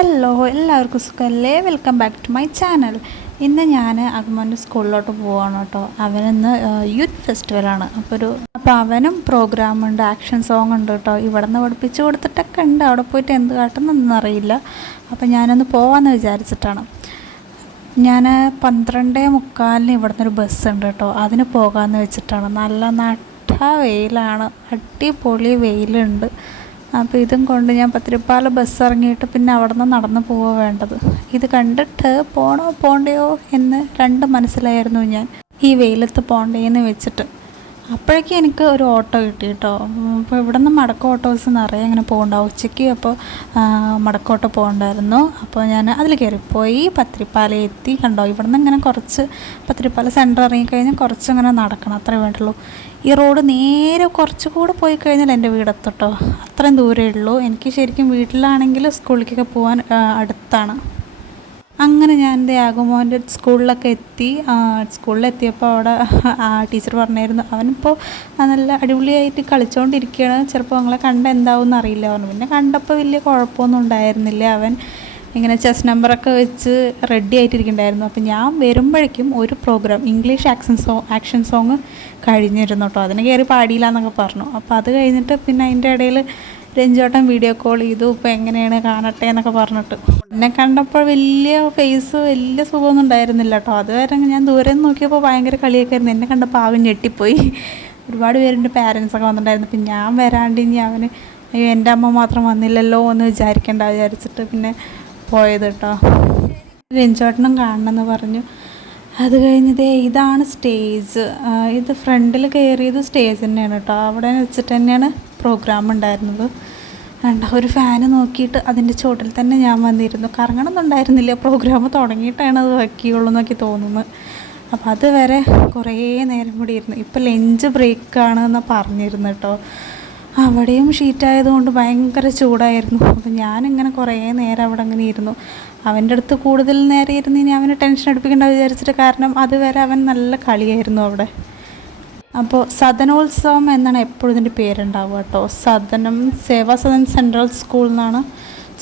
Hello എല്ലാവർക്കും സുഖമല്ലേ welcome back to my channel ഇന്ന് ഞാൻ അഗ്മോന്റെ സ്കൂളിലോട്ട് പോവാണ് കേട്ടോ. അവനിന്ന് യൂത്ത് ഫെസ്റ്റിവലാണ് അപ്പോൾ ഒരു അപ്പോൾ അവനും പ്രോഗ്രാമുണ്ട് ആക്ഷൻ സോങ് ഉണ്ട് കേട്ടോ. ഇവിടെ നിന്ന് പഠിപ്പിച്ച് കൊടുത്തിട്ടൊക്കെ ഉണ്ട്. അവിടെ പോയിട്ട് എന്ത് കാട്ടുന്നൊന്നും അറിയില്ല. അപ്പോൾ ഞാനൊന്ന് പോവാമെന്ന് വിചാരിച്ചിട്ടാണ്. ഞാൻ പന്ത്രണ്ടേ മുക്കാലിന് ഇവിടുന്ന് ഒരു ബസ് ഉണ്ട് കേട്ടോ. അതിന് പോകാമെന്ന് വെച്ചിട്ടാണ്. നല്ല നട്ട വെയിലാണ്. അടിപൊളി വെയിലുണ്ട്. അപ്പോൾ ഇതും കൊണ്ട് ഞാൻ പത്തിരിപ്പാല ബസ് ഇറങ്ങിയിട്ട് പിന്നെ അവിടെ നിന്ന് നടന്നു പോവുക വേണ്ടത്. ഇത് കണ്ടിട്ട് പോണോ പോണ്ടയോ എന്ന് രണ്ട് മനസ്സിലായിരുന്നു ഞാൻ. ഈ വെയിലത്ത് പോണ്ടേന്ന് വെച്ചിട്ട്. അപ്പോഴേക്കും എനിക്ക് ഒരു ഓട്ടോ കിട്ടി കേട്ടോ. അപ്പോൾ ഇവിടെ നിന്ന് മടക്ക ഓട്ടോസ് നിറയെ അങ്ങനെ പോകണ്ടാവും ഉച്ചയ്ക്ക് അപ്പോൾ മടക്ക ഓട്ടോ പോകണ്ടായിരുന്നു. അപ്പോൾ ഞാൻ അതിൽ കയറിപ്പോയി. പത്തിരിപ്പാല എത്തി. കണ്ടോ ഇവിടെ നിന്ന് ഇങ്ങനെ കുറച്ച് പത്തിരിപ്പാല സെന്റർ ഇറങ്ങിക്കഴിഞ്ഞാൽ കുറച്ച് ഇങ്ങനെ നടക്കണം. അത്രേ വേണ്ടുള്ളൂ. ഈ റോഡ് നേരെ കുറച്ചുകൂടെ പോയി കഴിഞ്ഞാൽ എന്റെ വീടെത്തട്ടോ അത്രയും ദൂരമേ ഉള്ളൂ. എനിക്ക് ശരിക്കും വീട്ടിലാണെങ്കിൽ സ്കൂളിലേക്കൊക്കെ പോകാൻ അടുത്താണ്. അങ്ങനെ ഞാൻ എന്റെ ആകുമോന്റെ സ്കൂളിലൊക്കെ എത്തി. സ്കൂളിലെത്തിയപ്പോൾ അവിടെ ആ ടീച്ചർ പറഞ്ഞായിരുന്നു അവനിപ്പോൾ നല്ല അടിപൊളിയായിട്ട് കളിച്ചുകൊണ്ടിരിക്കുകയാണ് ചിലപ്പോൾ നിങ്ങളെ കണ്ട എന്താവും അറിയില്ല. പറഞ്ഞു. പിന്നെ കണ്ടപ്പോൾ വലിയ കുഴപ്പമൊന്നും ഉണ്ടായിരുന്നില്ല. അവൻ ഇങ്ങനെ ചെസ് നമ്പറൊക്കെ വെച്ച് റെഡി ആയിട്ടിരിക്കുന്നുണ്ടായിരുന്നു. അപ്പോൾ ഞാൻ വരുമ്പോഴേക്കും ഒരു program English action song action song കഴിഞ്ഞിരുന്നു കേട്ടോ. അതിനെ കയറി പാടിയില്ല എന്നൊക്കെ പറഞ്ഞു. അപ്പോൾ അത് കഴിഞ്ഞിട്ട് പിന്നെ അതിന്റെ ഇടയിൽ രഞ്ജോട്ടൻ വീഡിയോ കോൾ ചെയ്തു. ഇപ്പോൾ എങ്ങനെയാണ് കാണട്ടെ എന്നൊക്കെ പറഞ്ഞിട്ട്. എന്നെ കണ്ടപ്പോൾ വലിയ ഫേസ് വലിയ സുഖമൊന്നും ഉണ്ടായിരുന്നില്ല കേട്ടോ. അതുവരെ ഞാൻ ദൂരെ നിന്ന് നോക്കിയപ്പോൾ ഭയങ്കര കളിയൊക്കെ ആയിരുന്നു. എന്നെ കണ്ടപ്പോൾ ആവും ഞെട്ടിപ്പോയി. ഒരുപാട് പേരുടെ പാരൻസ് ഒക്കെ വന്നിട്ടുണ്ടായിരുന്നു. പിന്നെ ഞാൻ വരാണ്ട് ഇനി അവന് അയ്യോ എന്റെ അമ്മ മാത്രം വന്നില്ലല്ലോ എന്ന് വിചാരിക്കേണ്ട വിചാരിച്ചിട്ട് പിന്നെ പോയത് കേട്ടോ. രഞ്ജോട്ടനും കാണണമെന്ന് പറഞ്ഞു. അത് കഴിഞ്ഞതേ ഇതാണ് സ്റ്റേജ്. ഇത് ഫ്രണ്ടിൽ കയറിയത് സ്റ്റേജ് തന്നെയാണ് കേട്ടോ. അവിടെ വെച്ചിട്ട് തന്നെയാണ് പ്രോഗ്രാം ഉണ്ടായിരുന്നത്. കണ്ട ഒരു ഫാന് നോക്കിയിട്ട് അതിന്റെ ചോട്ടിൽ തന്നെ ഞാൻ വന്നിരുന്നു. കറങ്ങണമെന്നുണ്ടായിരുന്നില്ല. പ്രോഗ്രാം തുടങ്ങിയിട്ടാണ് അത് വയ്ക്കുകയുള്ളൂ എന്നൊക്കെ തോന്നുന്നത് അപ്പോൾ അതുവരെ കുറേ നേരം കൂടി ഇരുന്നു. ഇപ്പോൾ ലഞ്ച് ബ്രേക്കാണ് എന്ന് പറഞ്ഞിരുന്നു കേട്ടോ. അവിടെയും ഷീറ്റായതുകൊണ്ട് ഭയങ്കര ചൂടായിരുന്നു. അപ്പം ഞാനിങ്ങനെ കുറേ നേരം അവിടെ അങ്ങനെ ഇരുന്നു. അവന്റെ അടുത്ത് കൂടുതൽ നേരം ഇരുന്ന് ഇനി അവനെ ടെൻഷൻ എടുപ്പിക്കേണ്ട വിചാരിച്ചിട്ട് കാരണം അതുവരെ അവൻ നല്ല കളിയായിരുന്നു അവിടെ. അപ്പോൾ സദനോത്സവം എന്നാണ് എപ്പോഴും ഇതിന്റെ പേരുണ്ടാവുക കേട്ടോ. സദനം സേവാ സദൻ സെൻട്രൽ സ്കൂൾ എന്നാണ്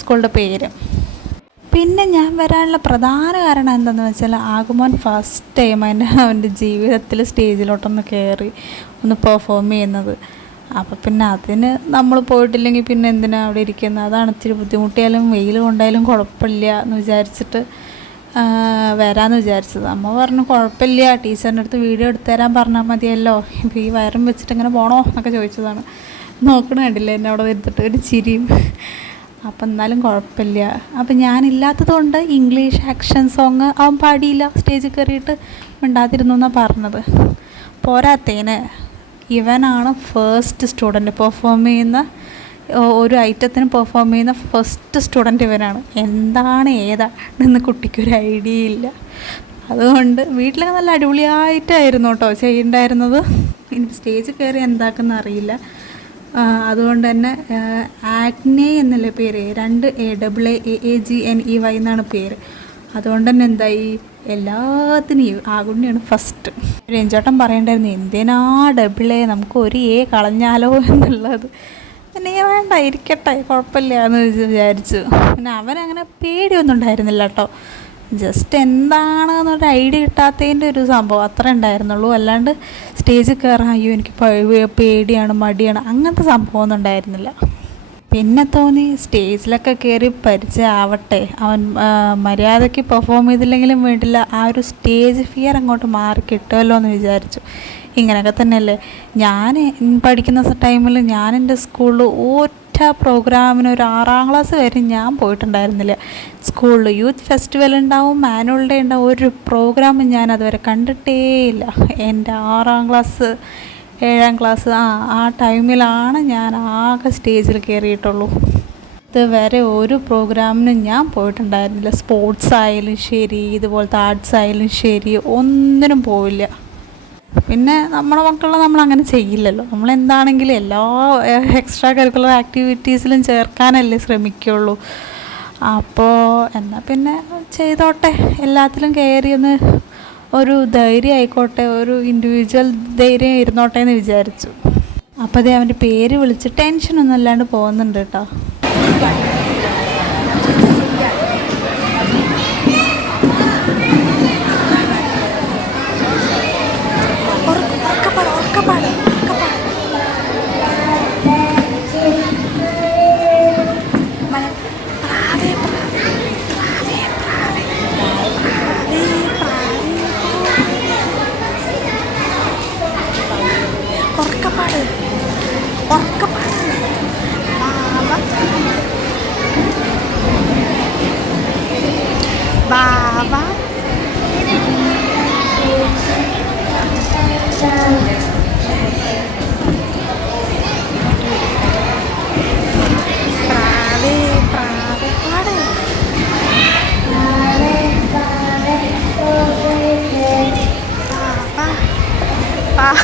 സ്കൂളിന്റെ പേര്. പിന്നെ ഞാൻ വരാനുള്ള പ്രധാന കാരണം എന്താണെന്ന് വെച്ചാൽ ആകുമോൻ ഫസ്റ്റ് ടൈം അതിന്റെ അവന്റെ ജീവിതത്തിൽ സ്റ്റേജിലോട്ടൊന്ന് കയറി ഒന്ന് പെർഫോം ചെയ്യുന്നത്. അപ്പോൾ പിന്നെ അതിന് നമ്മൾ പോയിട്ടില്ലെങ്കിൽ പിന്നെ എന്തിനാണ് അവിടെ ഇരിക്കുന്നത് അതാണ് ഇത്തിരി ബുദ്ധിമുട്ടിയാലും വെയിൽ കൊണ്ടായാലും കുഴപ്പമില്ല എന്ന് വിചാരിച്ചിട്ട് വരാമെന്ന് വിചാരിച്ചത്. അമ്മ പറഞ്ഞു കുഴപ്പമില്ല ടീച്ചറിന്റെ അടുത്ത് വീഡിയോ എടുത്തു തരാൻ പറഞ്ഞാൽ മതിയല്ലോ. ഇപ്പോൾ ഈ വയറും വെച്ചിട്ട് ഇങ്ങനെ പോകണോ എന്നൊക്കെ ചോദിച്ചതാണ്. നോക്കണ കണ്ടില്ല എന്നെ അവിടെ വരുത്തിട്ട് ഒരു ചിരിയും. അപ്പം എന്നാലും കുഴപ്പമില്ല. അപ്പം ഞാനില്ലാത്തത് കൊണ്ട് ഇംഗ്ലീഷ് ആക്ഷൻ സോങ് അവൻ പാടിയില്ല. സ്റ്റേജിൽ കയറിയിട്ട് മിണ്ടാതിരുന്നു എന്നാണ് പറഞ്ഞത്. പോരാത്തേന് ഇവനാണ് ഫസ്റ്റ് സ്റ്റുഡന്റ് പെർഫോം ചെയ്യുന്ന ഒരു ഐറ്റത്തിന് പെർഫോം ചെയ്യുന്ന ഫസ്റ്റ് സ്റ്റുഡന്റ് ഇവനാണ്. എന്താണ് ഏതാണ് എന്ന് കുട്ടിക്കൊരു ഐഡിയ ഇല്ല. അതുകൊണ്ട് വീട്ടിലൊക്കെ നല്ല അടിപൊളിയായിട്ടായിരുന്നു കേട്ടോ ചെയ്യണ്ടായിരുന്നത്. ഇനി സ്റ്റേജിൽ കയറി എന്താക്കുന്ന അറിയില്ല. അതുകൊണ്ട് തന്നെ ആഗ്നേ എന്നുള്ള പേര്? രണ്ട് A double A A G N E Y എന്നാണ് പേര്. അതുകൊണ്ട് തന്നെ എന്തായി? എല്ലാത്തിനും ആകുണ്ണിയാണ് ഫസ്റ്റ് രഞ്ജോട്ടൻ പറയണ്ടായിരുന്നു എന്തിനാ ഡബിൾ എ നമുക്ക് ഒരു എ കളഞ്ഞാലോ എന്നുള്ളത്. പിന്നെ വേണ്ട ഇരിക്കട്ടെ കുഴപ്പമില്ല എന്ന് വിചാരിച്ചു. പിന്നെ അവനങ്ങനെ പേടിയൊന്നും ഉണ്ടായിരുന്നില്ല കേട്ടോ. ജസ്റ്റ് എന്താണെന്നൊരു ഐഡിയ കിട്ടാത്തതിന്റെ ഒരു സംഭവം അത്ര ഉണ്ടായിരുന്നുള്ളൂ. അല്ലാണ്ട് സ്റ്റേജിൽ കയറാൻ അയ്യോ എനിക്ക് പേടിയാണ് മടിയാണ് അങ്ങനത്തെ സംഭവമൊന്നും ഉണ്ടായിരുന്നില്ല. പിന്നെ തോന്നി സ്റ്റേജിലൊക്കെ കയറി പരിചയമാവട്ടെ അവൻ മര്യാദയ്ക്ക് പെർഫോം ചെയ്തില്ലെങ്കിലും വേണ്ടില്ല. ആ ഒരു സ്റ്റേജ് ഫിയർ അങ്ങോട്ട് മാറി കിട്ടുമല്ലോ എന്ന് വിചാരിച്ചു. ഇങ്ങനെയൊക്കെ തന്നെയല്ലേ? ഞാൻ പഠിക്കുന്ന ടൈമിൽ ഞാൻ എന്റെ സ്കൂളിൽ ഒറ്റ പ്രോഗ്രാമിന് ഒരു ആറാം ക്ലാസ് വരെ ഞാൻ പോയിട്ടുണ്ടായിരുന്നില്ല. സ്കൂളിൽ യൂത്ത് ഫെസ്റ്റിവൽ ഉണ്ടാവും ആനുവൽ ഡേ ഉണ്ടാവും. ഒരു പ്രോഗ്രാം ഞാൻ അതുവരെ കണ്ടിട്ടേ ഇല്ല എന്റെ ആറാം ക്ലാസ് ഏഴാം ക്ലാസ് ആ ആ ടൈമിലാണ് ഞാൻ ആകെ സ്റ്റേജിൽ കയറിയിട്ടുള്ളൂ ഇതുവരെ ഒരു പ്രോഗ്രാമിനും ഞാൻ പോയിട്ടുണ്ടായിരുന്നില്ല. സ്പോർട്സ് ആയാലും ശരി ഇതുപോലത്തെ ആർട്സ് ആയാലും ശരി ഒന്നിനും പോവില്ല. പിന്നെ നമ്മുടെ മക്കളെ നമ്മൾ അങ്ങനെ ചെയ്യില്ലല്ലോ. നമ്മൾ എന്താണെങ്കിലും എല്ലാ എക്സ്ട്രാ കരിക്കുലർ ആക്ടിവിറ്റീസിലും ചേർക്കാനല്ലേ ശ്രമിക്കുള്ളൂ. അപ്പോൾ എന്നാൽ പിന്നെ ചെയ്തോട്ടെ. എല്ലാത്തിലും കയറി ഒന്ന് ഒരു ധൈര്യം ആയിക്കോട്ടെ ഒരു ഇൻഡിവിജ്വൽ ധൈര്യം ഇരുന്നോട്ടെ എന്ന് വിചാരിച്ചു. അപ്പോൾ അതേ അവന്റെ പേര് വിളിച്ച് ടെൻഷനൊന്നും അല്ലാണ്ട് പോകുന്നുണ്ട് കേട്ടോ. ഉറക്കപ്പാട് ഉറക്കപ്പാട് pá.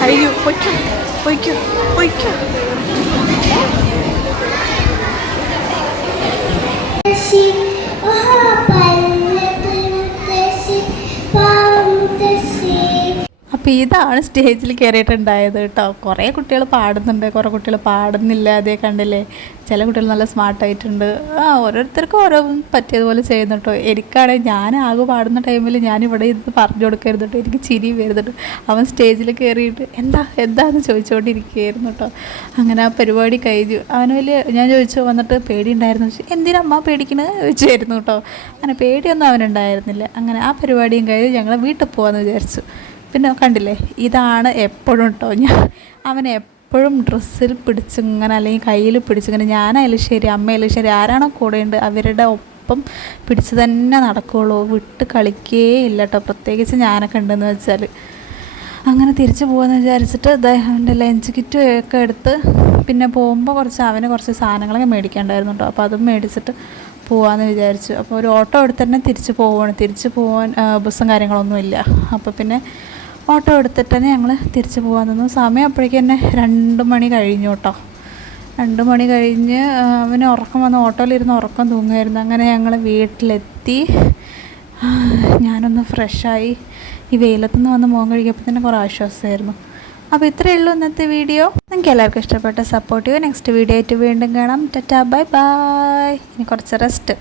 Aí o poiquinho, poiquinho, poiquinho. Esse, oh, അപ്പോൾ ഇതാണ് സ്റ്റേജിൽ കയറിയിട്ടുണ്ടായത് കേട്ടോ. കുറേ കുട്ടികൾ പാടുന്നുണ്ട്. കുറേ കുട്ടികൾ പാടുന്നില്ല. അതേ കണ്ടില്ലേ? ചില കുട്ടികൾ നല്ല സ്മാർട്ടായിട്ടുണ്ട് ആ ഓരോരുത്തർക്കും ഓരോ പറ്റിയതുപോലെ ചെയ്യുന്നു കേട്ടോ. എനിക്കാണെങ്കിൽ ഞാൻ ആകെ പാടുന്ന ടൈമിൽ ഇവിടെ ഇരുന്ന് പറഞ്ഞു കൊടുക്കരുത് കേട്ടോ. എനിക്ക് ചിരി വരുന്നുണ്ട് അവൻ സ്റ്റേജിൽ കയറിയിട്ട് എന്താ എന്താന്ന് ചോദിച്ചുകൊണ്ടിരിക്കുകയായിരുന്നു കേട്ടോ. അങ്ങനെ ആ പരിപാടി കഴിഞ്ഞു. അവന് വലിയ ഞാൻ ചോദിച്ചു വന്നിട്ട് പേടി ഉണ്ടായിരുന്നു ചോദിച്ചു എന്തിനാ അമ്മ പേടിക്കണത് ചോദിച്ചായിരുന്നു കേട്ടോ. അങ്ങനെ പേടിയൊന്നും അവനുണ്ടായിരുന്നില്ല. അങ്ങനെ ആ പരിപാടിയും കഴിഞ്ഞ് ഞങ്ങൾ വീട്ടിൽ പോകാമെന്ന് വിചാരിച്ചു. പിന്നെ കണ്ടില്ലേ ഇതാണ് എപ്പോഴും കേട്ടോ ഞാൻ അവൻ എപ്പോഴും ഡ്രസ്സിൽ പിടിച്ചിങ്ങനെ അല്ലെങ്കിൽ കയ്യിൽ പിടിച്ചിങ്ങനെ ഞാനായാലും ശരി അമ്മയായാലും ശരി ആരാണോ കൂടെയുണ്ട് അവരുടെ ഒപ്പം പിടിച്ച് തന്നെ നടക്കുകയുള്ളൂ വിട്ട് കളിക്കേ ഇല്ല കേട്ടോ പ്രത്യേകിച്ച് ഞാനൊക്കെ ഉണ്ടെന്ന് വെച്ചാൽ അങ്ങനെ തിരിച്ചു പോകാമെന്ന് വിചാരിച്ചിട്ട് അദ്ദേഹത്തിന്റെ ലഞ്ച് കിറ്റും ഒക്കെ എടുത്ത് പിന്നെ പോകുമ്പോൾ കുറച്ച് അവന് കുറച്ച് സാധനങ്ങളൊക്കെ മേടിക്കേണ്ടായിരുന്നു കേട്ടോ അപ്പോൾ അതും മേടിച്ചിട്ട് പോവാമെന്ന് വിചാരിച്ചു. അപ്പോൾ ഒരു ഓട്ടോ എടുത്ത് തന്നെ തിരിച്ചു പോവാണ്. തിരിച്ചു പോകാൻ ആ, ബസ്സും കാര്യങ്ങളൊന്നുമില്ല അപ്പോൾ പിന്നെ ഓട്ടോ എടുത്തിട്ട് തന്നെ ഞങ്ങൾ തിരിച്ച് പോകാൻ നിന്നു. സമയം അപ്പോഴേക്കും തന്നെ രണ്ട് മണി കഴിഞ്ഞു കേട്ടോ. രണ്ട് മണി കഴിഞ്ഞ് അവന് ഉറക്കം വന്ന് ഓട്ടോയിലിരുന്ന് ഉറക്കം തൂങ്ങുമായിരുന്നു. അങ്ങനെ ഞങ്ങൾ വീട്ടിലെത്തി. ഞാനൊന്ന് ഫ്രഷായി. ഈ വെയിലത്തുനിന്ന് വന്ന് മോൻ കഴിക്കപ്പോൾ തന്നെ കുറേ ആശ്വാസമായിരുന്നു. അപ്പോൾ ഇത്രയേ ഉള്ളൂ ഇന്നത്തെ വീഡിയോ. നിങ്ങൾക്ക് എല്ലാവർക്കും ഇഷ്ടപ്പെട്ട സപ്പോർട്ട് സപ്പോർട്ടീവ് നെക്സ്റ്റ് വീഡിയോ ആയിട്ട് വീണ്ടും കാണാം. ടാറ്റാ ബൈ ബൈ ഇനി കുറച്ച് റെസ്റ്റ്